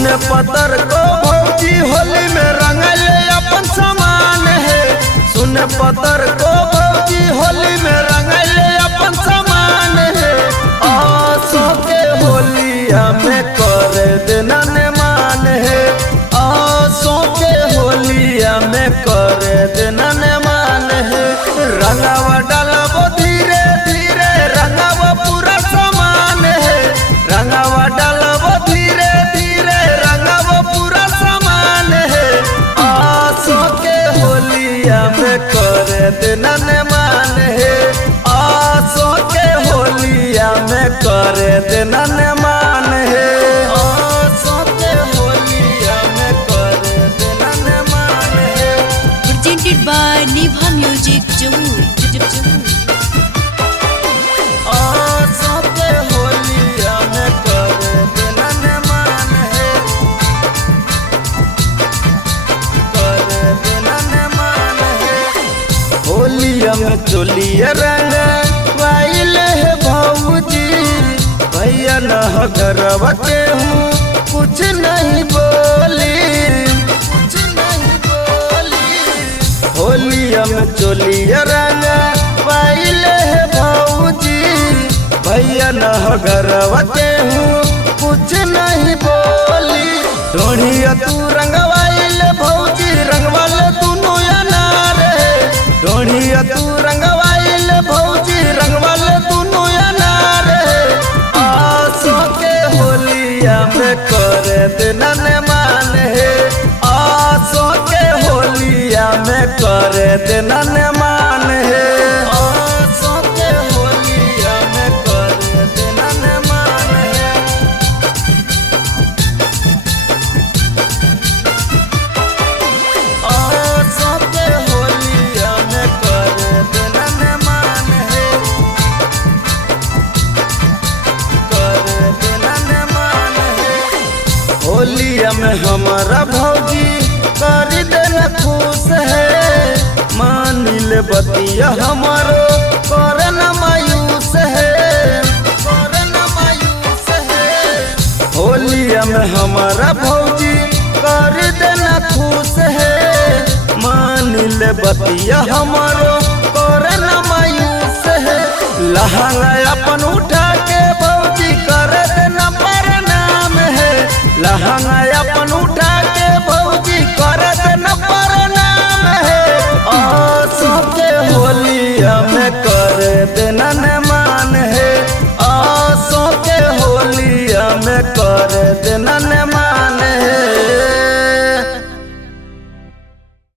सुन पतर को भौजी होली में रंगल अपन सामान है। सुन पतर को भौजी होली में रंगल अपन सामान है। आसो के होलिया में कर देना ने मान है। आसो के होलिया में कर देना ने मान है। रंगावा डालबो धीरे धीरे रंगावा पूरा सामान है। रंगावा डालबो धीरे धीरे रंगावा पूरा सामान है। आसो के होलिया में कर देना ने मान है। आसो के होलिया में कर देना ने मान है। आसो के होलिया में कर देना ने मान है। Presented by Niva Music Jammu. आसो के होलिया में कर देना ने मान है। कर देना ने मान है। होलिया में चोलिया रंग वाइल है भौजी। भैया न घरवा के हूँ कुछ नहीं बोली। कुछ नहीं बोली। होलिया में चोलिया रंग वाइल है भौजी। भैया न घरवा के हूँ कुछ नहीं बोली। ढोढ़िया तू रंगवाइल भौजी रंगवाल दोनों अनार है। ढोढ़िया तू रंगवाइल भौजी रंगवाल दोनों अनार है। आसो के होलिया में कर देना ने मान है। आसो के होलिया में कर देना ने मान है। आसो के होलिया में कर देना ने मान है। आसो के होलिया में कर देना ने मान है। कर देना ने मान है। होलिया में हमारा भौजी कर देना खुश है। मान ले बतिया हमारो कर न मायूस है। कर न मायूस है। होलिया में हमारा भौजी कर देना खुश है। मान ले बतिया हमारो कर न मायूस है। लहंगा अपन उठा के भौजी कर देना प्रणाम है। लहंगा अपन उठा के भौजी कर देना प्रणाम है। आसो के होलिया में कर देना ने मान है। आसो के होलिया में कर देना ने